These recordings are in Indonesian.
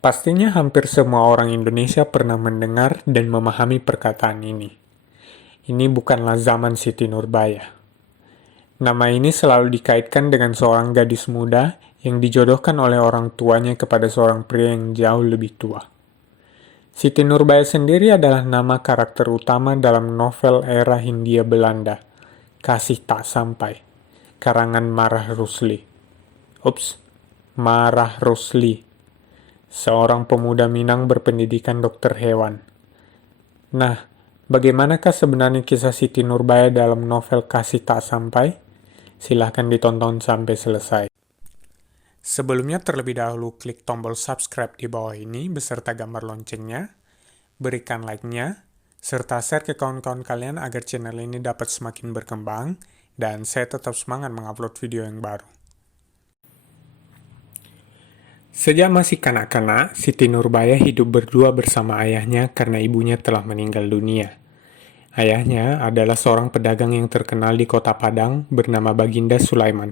Pastinya hampir semua orang Indonesia pernah mendengar dan memahami perkataan ini. Ini bukanlah zaman Siti Nurbaya. Nama ini selalu dikaitkan dengan seorang gadis muda yang dijodohkan oleh orang tuanya kepada seorang pria yang jauh lebih tua. Siti Nurbaya sendiri adalah nama karakter utama dalam novel era Hindia Belanda, Kasih Tak Sampai, karangan Marah Rusli. Marah Rusli, seorang pemuda Minang berpendidikan dokter hewan. Nah, bagaimanakah sebenarnya kisah Siti Nurbaya dalam novel Kasih Tak Sampai? Silahkan ditonton sampai selesai. Sebelumnya terlebih dahulu klik tombol subscribe di bawah ini beserta gambar loncengnya, berikan like-nya, serta share ke kawan-kawan kalian agar channel ini dapat semakin berkembang, dan saya tetap semangat mengupload video yang baru. Sejak masih kanak-kanak, Siti Nurbaya hidup berdua bersama ayahnya karena ibunya telah meninggal dunia. Ayahnya adalah seorang pedagang yang terkenal di kota Padang bernama Baginda Sulaiman.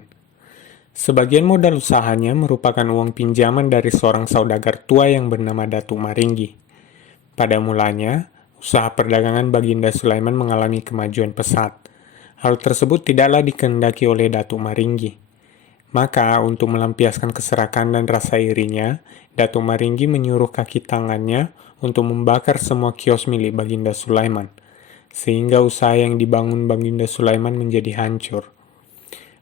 Sebagian modal usahanya merupakan uang pinjaman dari seorang saudagar tua yang bernama Datuk Maringgi. Pada mulanya, usaha perdagangan Baginda Sulaiman mengalami kemajuan pesat. Hal tersebut tidaklah dikehendaki oleh Datuk Maringgi. Maka, untuk melampiaskan keserakan dan rasa irinya, Datuk Maringgi menyuruh kaki tangannya untuk membakar semua kios milik Baginda Sulaiman, sehingga usaha yang dibangun Baginda Sulaiman menjadi hancur.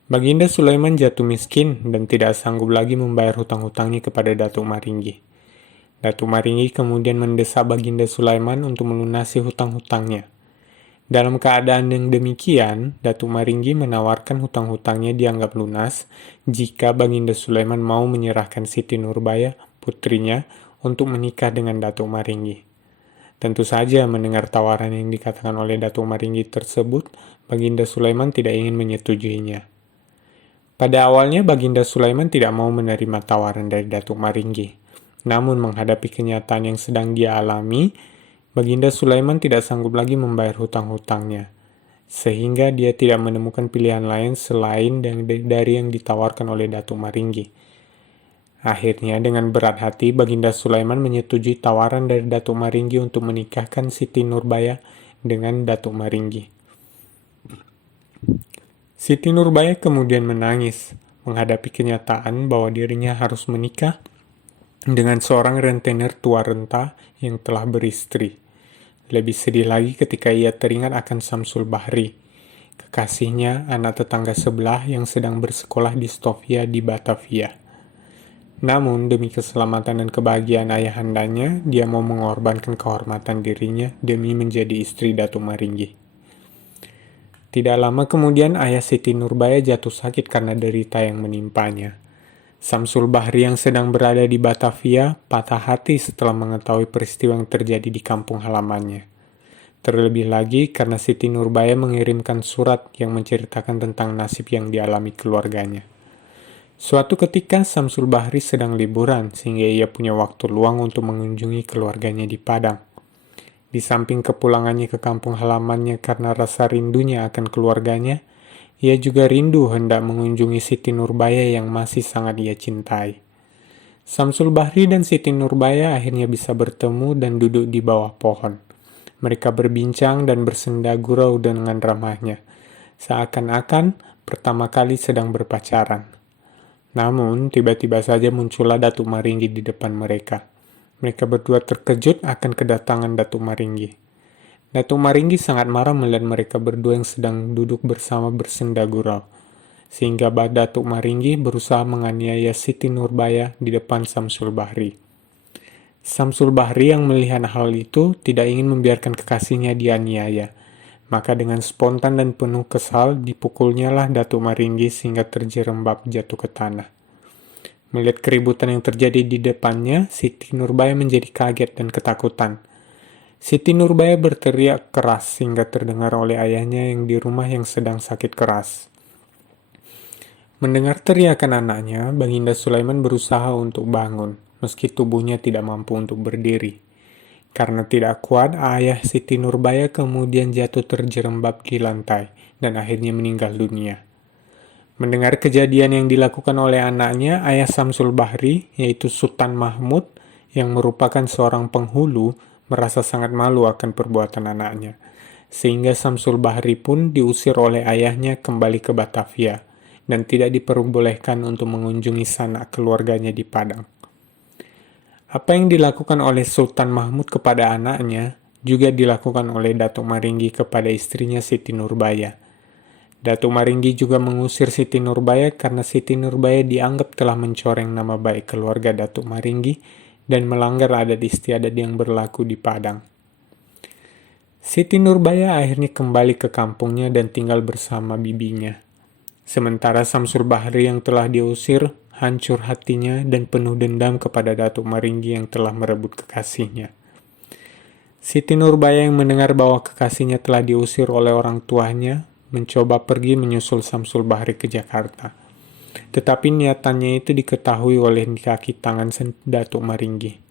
Baginda Sulaiman jatuh miskin dan tidak sanggup lagi membayar hutang-hutangnya kepada Datuk Maringgi. Datuk Maringgi kemudian mendesak Baginda Sulaiman untuk melunasi hutang-hutangnya. Dalam keadaan yang demikian, Datuk Maringgi menawarkan hutang-hutangnya dianggap lunas jika Baginda Sulaiman mau menyerahkan Siti Nurbaya, putrinya, untuk menikah dengan Datuk Maringgi. Tentu saja mendengar tawaran yang dikatakan oleh Datuk Maringgi tersebut, Baginda Sulaiman tidak ingin menyetujuinya. Pada awalnya Baginda Sulaiman tidak mau menerima tawaran dari Datuk Maringgi. Namun menghadapi kenyataan yang sedang dia alami, Baginda Sulaiman tidak sanggup lagi membayar hutang-hutangnya, sehingga dia tidak menemukan pilihan lain selain dari yang ditawarkan oleh Datuk Maringgi. Akhirnya dengan berat hati Baginda Sulaiman menyetujui tawaran dari Datuk Maringgi untuk menikahkan Siti Nurbaya dengan Datuk Maringgi. Siti Nurbaya kemudian menangis menghadapi kenyataan bahwa dirinya harus menikah dengan seorang rentenir tua renta yang telah beristri. Lebih sedih lagi ketika ia teringat akan Samsul Bahri, kekasihnya anak tetangga sebelah yang sedang bersekolah di Sofia di Batavia. Namun, demi keselamatan dan kebahagiaan ayahandanya, dia mau mengorbankan kehormatan dirinya demi menjadi istri Datuk Maringgi. Tidak lama kemudian, ayah Siti Nurbaya jatuh sakit karena derita yang menimpanya. Samsul Bahri yang sedang berada di Batavia patah hati setelah mengetahui peristiwa yang terjadi di kampung halamannya. Terlebih lagi karena Siti Nurbaya mengirimkan surat yang menceritakan tentang nasib yang dialami keluarganya. Suatu ketika Samsul Bahri sedang liburan sehingga ia punya waktu luang untuk mengunjungi keluarganya di Padang. Di samping kepulangannya ke kampung halamannya karena rasa rindunya akan keluarganya, ia juga rindu hendak mengunjungi Siti Nurbaya yang masih sangat ia cintai. Samsul Bahri dan Siti Nurbaya akhirnya bisa bertemu dan duduk di bawah pohon. Mereka berbincang dan bersenda gurau dengan ramahnya, seakan-akan pertama kali sedang berpacaran. Namun, tiba-tiba saja muncullah Datuk Maringgi di depan mereka. Mereka berdua terkejut akan kedatangan Datuk Maringgi. Datuk Maringgi sangat marah melihat mereka berdua yang sedang duduk bersama bersenda gurau, sehingga Datuk Maringgi berusaha menganiaya Siti Nurbaya di depan Samsul Bahri. Samsul Bahri yang melihat hal itu tidak ingin membiarkan kekasihnya dianiaya, maka dengan spontan dan penuh kesal dipukulnya lah Datuk Maringgi sehingga terjerembab jatuh ke tanah. Melihat keributan yang terjadi di depannya, Siti Nurbaya menjadi kaget dan ketakutan. Siti Nurbaya berteriak keras hingga terdengar oleh ayahnya yang di rumah yang sedang sakit keras. Mendengar teriakan anaknya, Baginda Sulaiman berusaha untuk bangun, meski tubuhnya tidak mampu untuk berdiri. Karena tidak kuat, ayah Siti Nurbaya kemudian jatuh terjerembab di lantai dan akhirnya meninggal dunia. Mendengar kejadian yang dilakukan oleh anaknya, ayah Samsul Bahri, yaitu Sultan Mahmud, yang merupakan seorang penghulu, merasa sangat malu akan perbuatan anaknya, sehingga Samsul Bahri pun diusir oleh ayahnya kembali ke Batavia, dan tidak diperbolehkan untuk mengunjungi sanak keluarganya di Padang. Apa yang dilakukan oleh Sultan Mahmud kepada anaknya, juga dilakukan oleh Datuk Maringgi kepada istrinya Siti Nurbaya. Datuk Maringgi juga mengusir Siti Nurbaya karena Siti Nurbaya dianggap telah mencoreng nama baik keluarga Datuk Maringgi dan melanggar adat istiadat yang berlaku di Padang. Siti Nurbaya akhirnya kembali ke kampungnya dan tinggal bersama bibinya. Sementara Samsul Bahri yang telah diusir, hancur hatinya dan penuh dendam kepada Datuk Maringgi yang telah merebut kekasihnya. Siti Nurbaya yang mendengar bahwa kekasihnya telah diusir oleh orang tuanya, mencoba pergi menyusul Samsul Bahri ke Jakarta. Tetapi niatannya itu diketahui oleh kaki tangan Datuk Maringgi.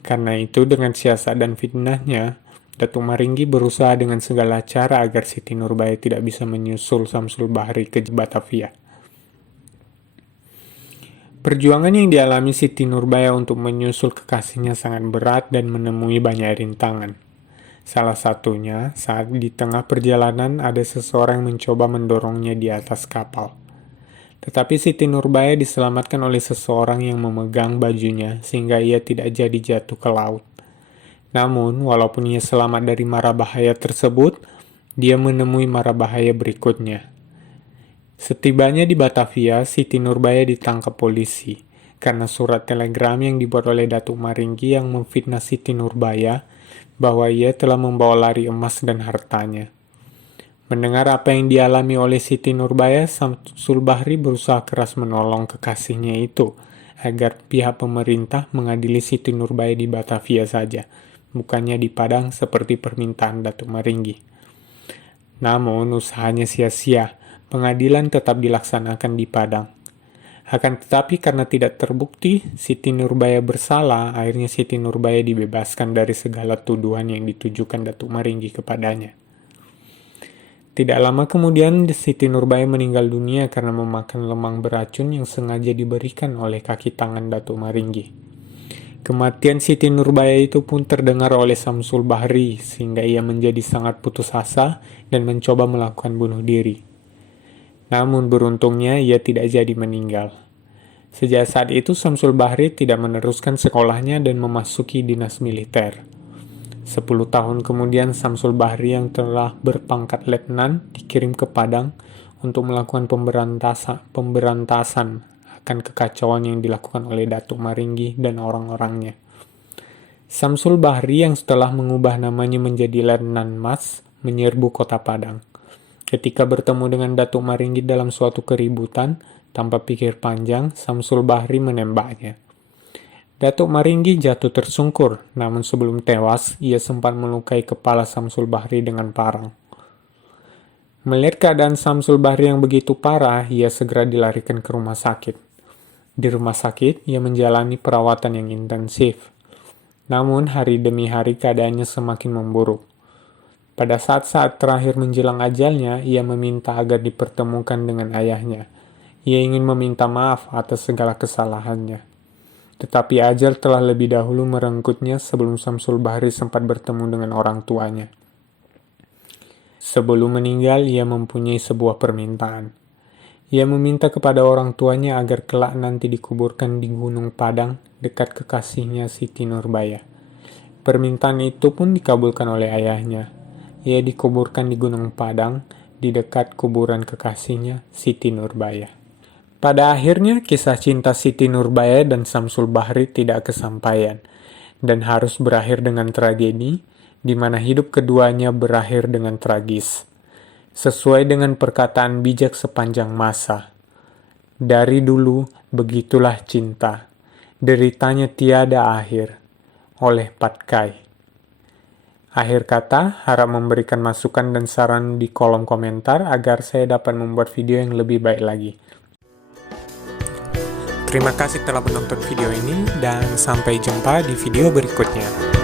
Karena itu dengan siasat dan fitnahnya, Datuk Maringgi berusaha dengan segala cara agar Siti Nurbaya tidak bisa menyusul Samsul Bahri ke Batavia. Perjuangan yang dialami Siti Nurbaya untuk menyusul kekasihnya sangat berat dan menemui banyak rintangan. Salah satunya, saat di tengah perjalanan ada seseorang yang mencoba mendorongnya di atas kapal. Tetapi Siti Nurbaya diselamatkan oleh seseorang yang memegang bajunya sehingga ia tidak jadi jatuh ke laut. Namun, walaupun ia selamat dari mara bahaya tersebut, dia menemui mara bahaya berikutnya. Setibanya di Batavia, Siti Nurbaya ditangkap polisi karena surat telegram yang dibuat oleh Datuk Maringgi yang memfitnah Siti Nurbaya bahwa ia telah membawa lari emas dan hartanya. Mendengar apa yang dialami oleh Siti Nurbaya, Samsul Bahri berusaha keras menolong kekasihnya itu agar pihak pemerintah mengadili Siti Nurbaya di Batavia saja, bukannya di Padang seperti permintaan Datuk Maringgi. Namun usahanya sia-sia. Pengadilan tetap dilaksanakan di Padang. Akan tetapi karena tidak terbukti Siti Nurbaya bersalah, akhirnya Siti Nurbaya dibebaskan dari segala tuduhan yang ditujukan Datuk Maringgi kepadanya. Tidak lama kemudian Siti Nurbaya meninggal dunia karena memakan lemang beracun yang sengaja diberikan oleh kaki tangan Datuk Maringgi. Kematian Siti Nurbaya itu pun terdengar oleh Samsul Bahri sehingga ia menjadi sangat putus asa dan mencoba melakukan bunuh diri. Namun beruntungnya ia tidak jadi meninggal. Sejak saat itu Samsul Bahri tidak meneruskan sekolahnya dan memasuki dinas militer. 10 tahun kemudian Samsul Bahri yang telah berpangkat letnan dikirim ke Padang untuk melakukan pemberantasan akan kekacauan yang dilakukan oleh Datuk Maringgi dan orang-orangnya. Samsul Bahri yang setelah mengubah namanya menjadi Letnan Mas menyerbu kota Padang. Ketika bertemu dengan Datuk Maringgi dalam suatu keributan, tanpa pikir panjang, Samsul Bahri menembaknya. Datuk Maringgi jatuh tersungkur, namun sebelum tewas, ia sempat melukai kepala Samsul Bahri dengan parang. Melihat keadaan Samsul Bahri yang begitu parah, ia segera dilarikan ke rumah sakit. Di rumah sakit, ia menjalani perawatan yang intensif. Namun, hari demi hari keadaannya semakin memburuk. Pada saat-saat terakhir menjelang ajalnya, ia meminta agar dipertemukan dengan ayahnya. Ia ingin meminta maaf atas segala kesalahannya. Tetapi ajal telah lebih dahulu merengkutnya sebelum Samsul Bahri sempat bertemu dengan orang tuanya. Sebelum meninggal, ia mempunyai sebuah permintaan. Ia meminta kepada orang tuanya agar kelak nanti dikuburkan di Gunung Padang dekat kekasihnya Siti Nurbaya. Permintaan itu pun dikabulkan oleh ayahnya. Ia dikuburkan di Gunung Padang, di dekat kuburan kekasihnya, Siti Nurbaya. Pada akhirnya, kisah cinta Siti Nurbaya dan Samsul Bahri tidak kesampaian, dan harus berakhir dengan tragedi, di mana hidup keduanya berakhir dengan tragis. Sesuai dengan perkataan bijak sepanjang masa. Dari dulu, begitulah cinta. Deritanya tiada akhir. Oleh Patkai. Akhir kata, harap memberikan masukan dan saran di kolom komentar agar saya dapat membuat video yang lebih baik lagi. Terima kasih telah menonton video ini dan sampai jumpa di video berikutnya.